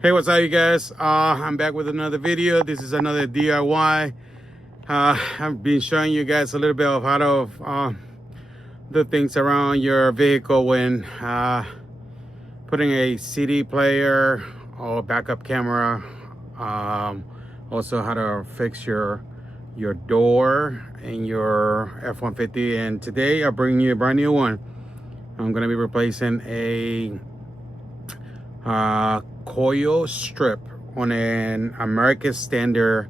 Hey, what's up, you guys? I'm back with another video. This is another DIY. I've been showing you guys a little bit of how to do things around your vehicle when putting a CD player or backup camera. Also how to fix your door in your F-150. And today I'll bring you a brand new one. I'm gonna be replacing a coil strip on an American Standard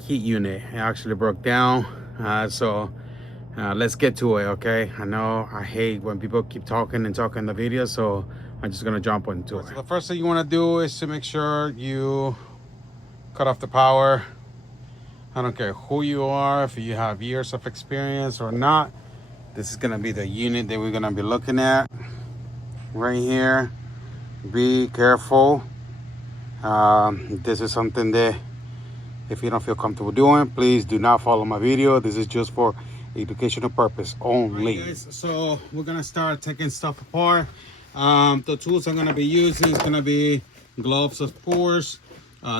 heat unit. It actually broke down, so let's get to it. Okay, I know I hate when people keep talking and talking in the video, so I'm just gonna jump into it. So the first thing you want to do is to make sure you cut off the power. I don't care who you are, if you have years of experience or not. This is gonna be the unit that we're gonna be looking at right here. Be careful. This is something that if you don't feel comfortable doing, please do not follow my video. This is just for educational purpose only. Right, guys, so we're gonna start taking stuff apart. The tools I'm gonna be using is gonna be gloves, of course.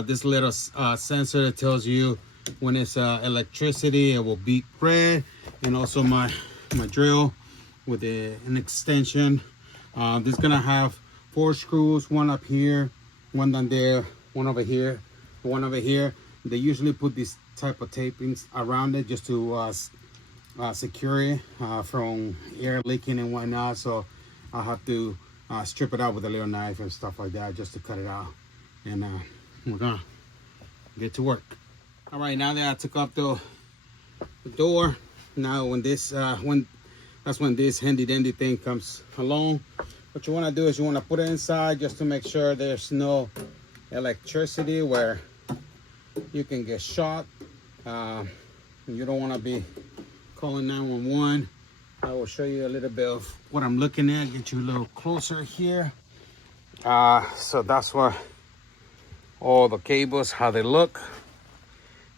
This little sensor that tells you when it's electricity, it will beep red, and also my drill with an extension. This is gonna have 4 screws, one up here, one down there, one over here, one over here. They usually put this type of tapings around it just to secure it from air leaking and whatnot. So I'll have to strip it out with a little knife and stuff like that just to cut it out. And we're gonna get to work. All right, now that I took off the door, now when this that's when this handy dandy thing comes along. What you want to do is you want to put it inside just to make sure there's no electricity where you can get shot. You don't want to be calling 911. I will show you a little bit of what I'm looking at, get you a little closer here. So that's what all the cables, how they look.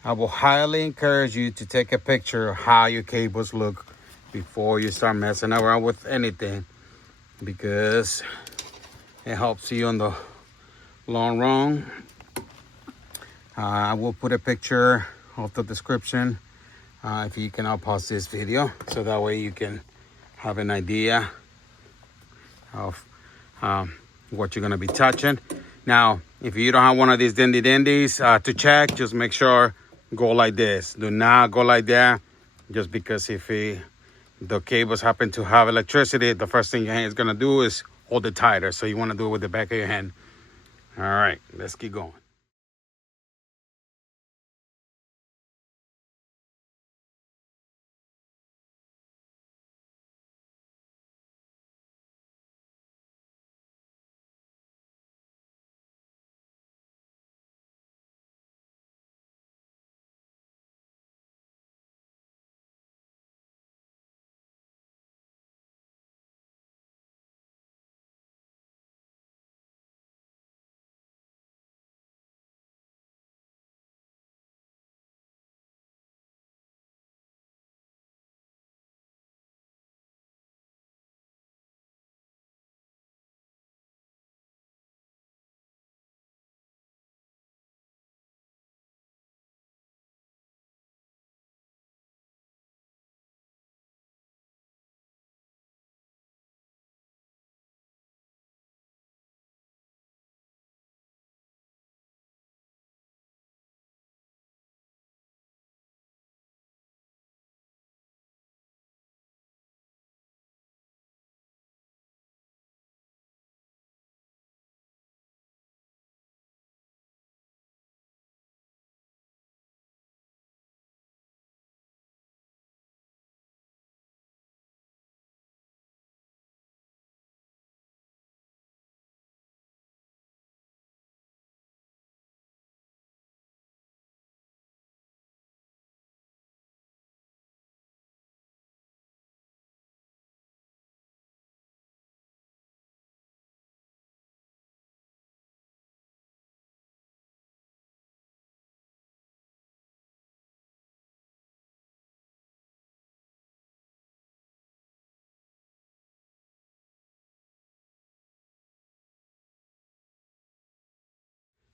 I will highly encourage you to take a picture of how your cables look before you start messing around with anything, because it helps you in the long run. I will put a picture of the description if you can. I'll pause this video so that way you can have an idea of what you're gonna be touching. Now, if you don't have one of these dandy dandies to check, just make sure go like this. Do not go like that, just because if the cables happen to have electricity, the first thing your hand is gonna do is hold it tighter. So you want to do it with the back of your hand. All right, let's keep going.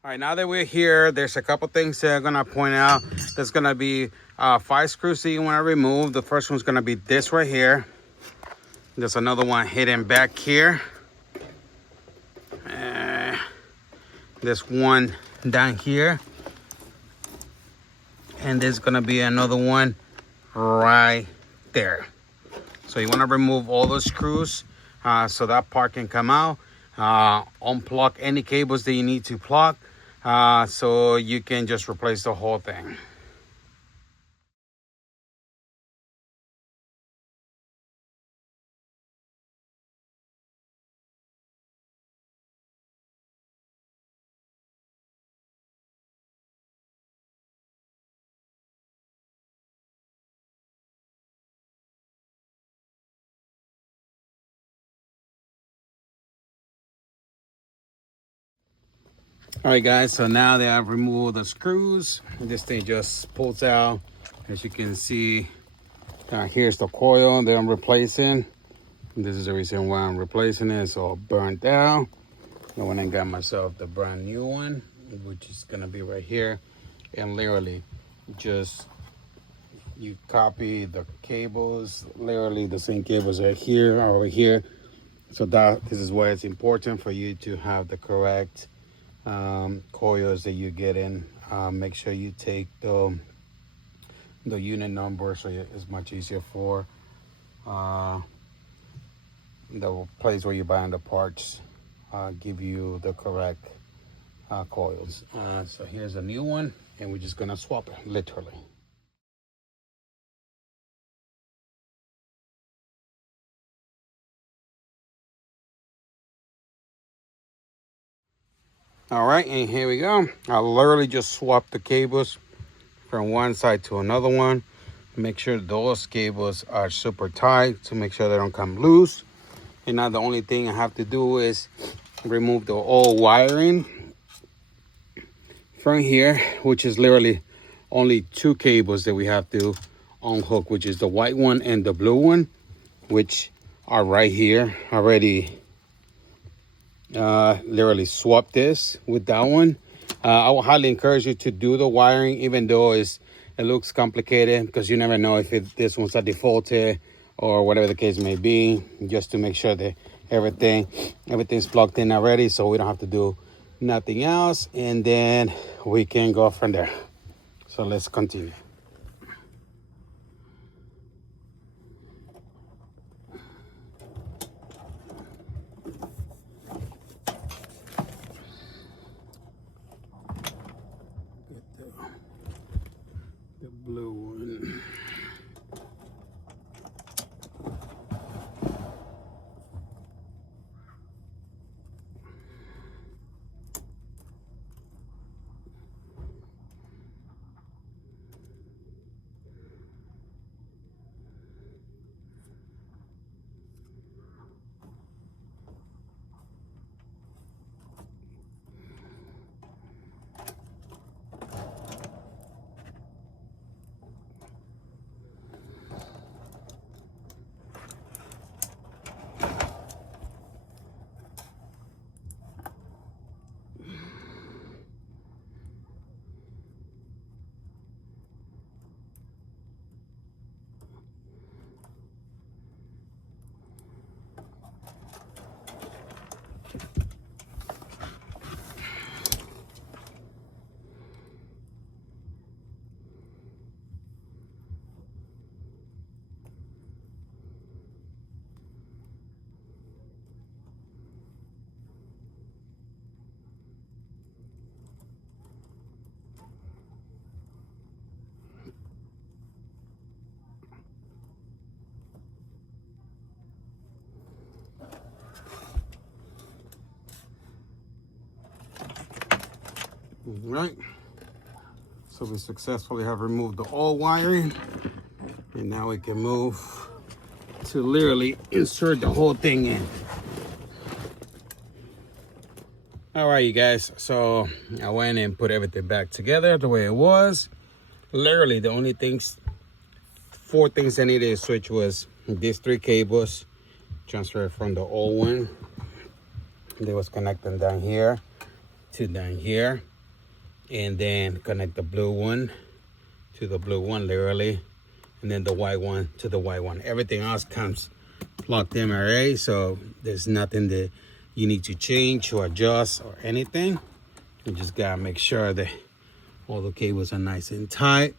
All right, now that we're here, there's a couple things that I'm gonna point out. There's gonna be 5 screws that you wanna remove. The first one's gonna be this right here. There's another one hidden back here. There's one down here. And there's gonna be another one right there. So you wanna remove all those screws so that part can come out. Unplug any cables that you need to plug. So you can just replace the whole thing. All right, guys, so now that I've removed the screws, this thing just pulls out. As you can see, here's the coil that I'm replacing. This is the reason why I'm replacing it. It's all burnt out. I went and got myself the brand new one, which is gonna be right here. And literally, just you copy the cables. Literally, the same cables are here, over here. So this is why it's important for you to have the correct coils that you get in. Make sure you take the unit number so it's much easier for the place where you're buying the parts. Give you the correct coils. So here's a new one, and we're just gonna swap it, literally. All right, and here we go. I literally just swapped the cables from one side to another one. Make sure those cables are super tight to make sure they don't come loose. And now the only thing I have to do is remove the old wiring from here, which is literally only 2 cables that we have to unhook, which is the white one and the blue one, which are right here already. Literally swap this with that one. I will highly encourage you to do the wiring, even though it looks complicated, because you never know if this one's a defaulted or whatever the case may be, just to make sure that everything's plugged in already, so we don't have to do nothing else, and then we can go from there. So let's continue. The blue one. All right, so we successfully have removed the old wiring, and now we can move to literally insert the whole thing in. All right, you guys, so I went and put everything back together the way it was. Literally the only 4 things I needed to switch was these 3 cables, transfer from the old one. They was connecting down here to down here. and then connect the blue one to the blue one literally, and then the white one to the white one. Everything else comes plugged in already, so there's nothing that you need to change or adjust or anything. You just gotta make sure that all the cables are nice and tight,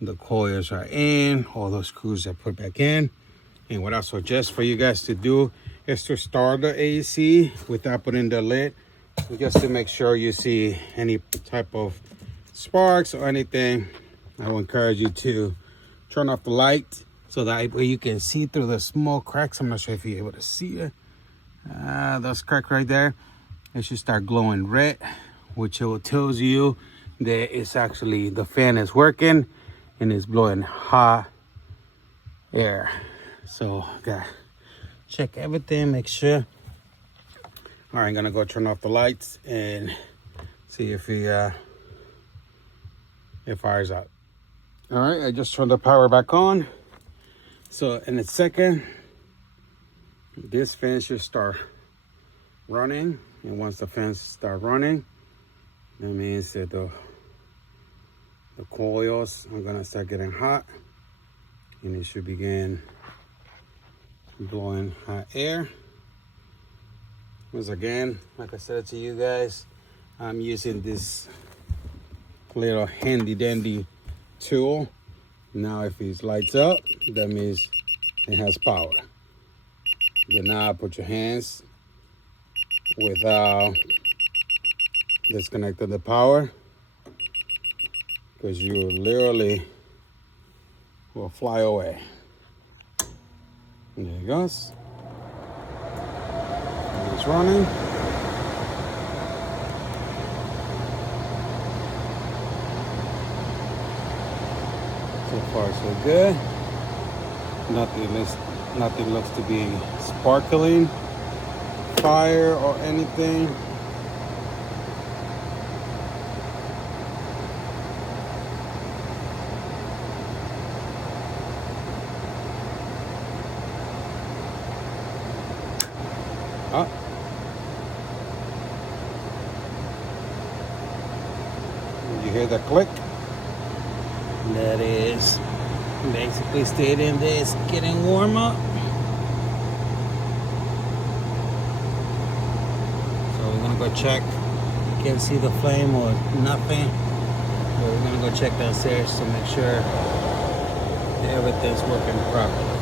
the coils are in, all those screws are put back in. And what I suggest for you guys to do is to start the AC without putting the lid, just to make sure you see any type of sparks or anything. I will encourage you to turn off the light so that way you can see through the small cracks. I'm not sure if you're able to see it. Those crack right there, it should start glowing red, which will tells you that it's actually the fan is working and it's blowing hot air. So gotta check everything, make sure. All right, I'm gonna go turn off the lights and see if it fires out. All right, I just turned the power back on. So in a second, this fan should start running. And once the fans start running, that means that the coils are gonna start getting hot, and it should begin blowing hot air. Once again, like I said to you guys, I'm using this little handy dandy tool. Now if it lights up, that means it has power. Then now put your hands without disconnecting the power, because you literally will fly away. There it goes. It's running. So far so good. Nothing looks to be sparkling, fire or anything. You hear the click? That is basically stating that it's getting warm up. So we're gonna go check. You can't see the flame or nothing, but we're gonna go check downstairs to make sure that everything's working properly.